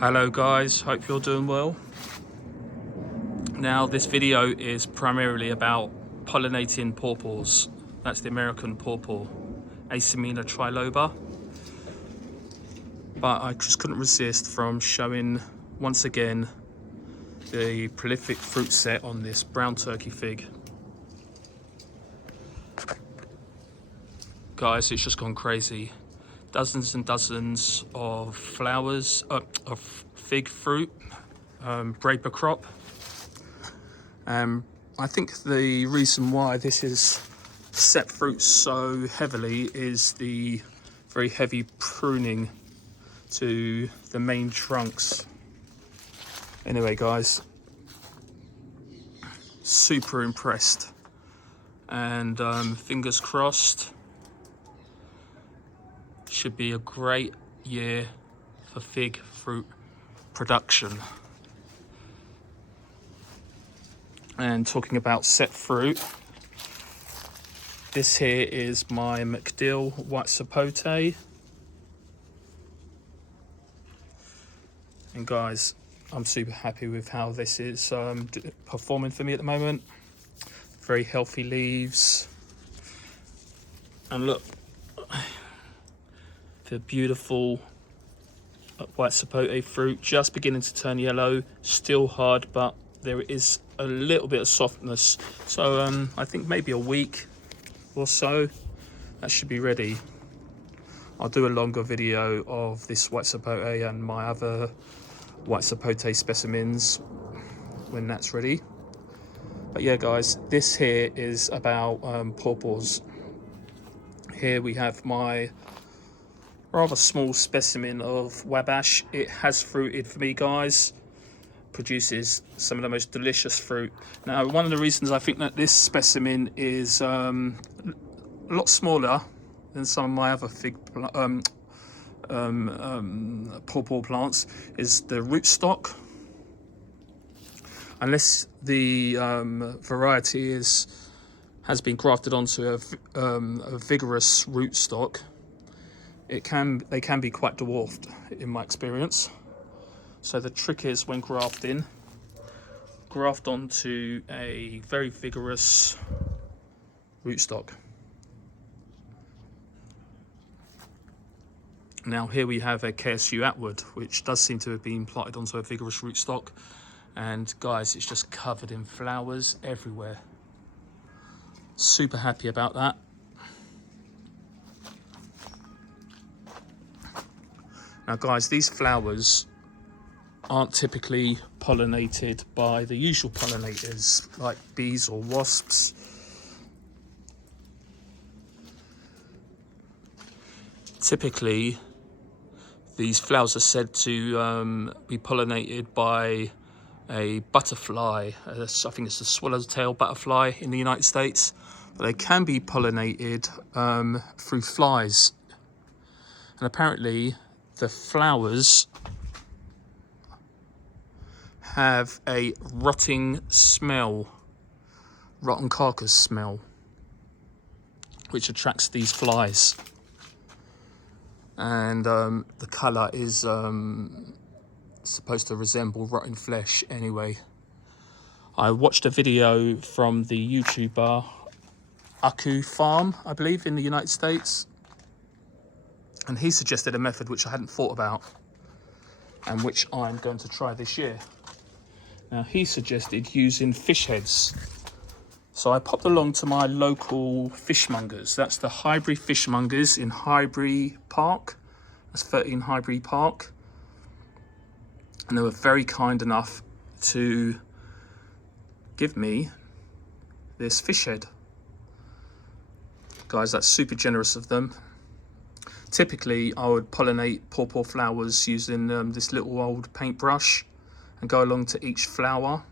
Hello guys, hope you're doing well. Now this video is primarily about pollinating pawpaws. That's the American pawpaw, Asimina triloba. But I just couldn't resist from showing once again the prolific fruit set on this brown turkey fig. Guys, it's just gone crazy. Dozens and dozens of flowers, of fig fruit, Draper crop. I think the reason why this is set fruit so heavily is the very heavy pruning to the main trunks. Anyway guys, super impressed, and fingers crossed, should be a great year for fig fruit production. And talking about set fruit, this here is my MacDill white sapote. And guys, I'm super happy with how this is performing for me at the moment. Very healthy leaves. And look, the beautiful white sapote fruit just beginning to turn yellow, still hard, but there is a little bit of softness. So I think maybe a week or so, that should be ready. I'll do a longer video of this white sapote and my other white sapote specimens when that's ready. But yeah guys, this here is about pawpaws. Here we have my rather small specimen of Wabash. It has fruited for me guys, produces some of the most delicious fruit. Now one of the reasons I think that this specimen is a lot smaller than some of my other fig pawpaw plants is the rootstock. Unless the variety has been grafted onto a vigorous rootstock, they can be quite dwarfed in my experience. So the trick is, when grafting, graft onto a very vigorous rootstock. Now here we have a KSU Atwood, which does seem to have been planted onto a vigorous rootstock. And guys, it's just covered in flowers everywhere. Super happy about that. Now guys, these flowers aren't typically pollinated by the usual pollinators like bees or wasps. Typically, these flowers are said to be pollinated by a butterfly. I think it's the swallowtail butterfly in the United States. But they can be pollinated through flies. And apparently, the flowers have a rotting smell, rotten carcass smell, which attracts these flies. And the colour is supposed to resemble rotten flesh anyway. I watched a video from the YouTuber Aku Farm, I believe, in the United States. And he suggested a method which I hadn't thought about and which I'm going to try this year. Now, he suggested using fish heads. So I popped along to my local Fishmongers. That's the Highbury Fishmongers in Highbury Park. That's 13 Highbury Park. And they were very kind enough to give me this fish head. Guys, that's super generous of them. Typically, I would pollinate pawpaw flowers using this little old paintbrush and go along to each flower.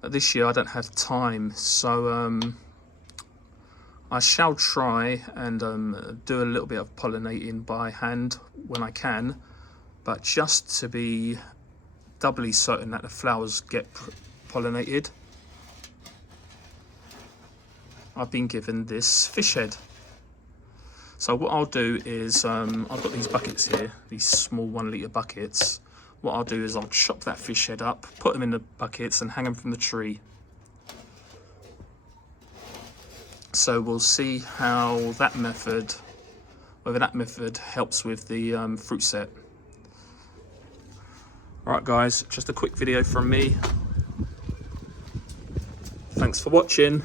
But this year I don't have time, so I shall try and do a little bit of pollinating by hand when I can, but just to be doubly certain that the flowers get pollinated, I've been given this fish head. So what I'll do is, I've got these buckets here, these small 1 litre buckets. what I'll do is I'll chop that fish head up, put them in the buckets and hang them from the tree. So we'll see how that method, whether that method helps with the fruit set. Alright guys, just a quick video from me. Thanks for watching.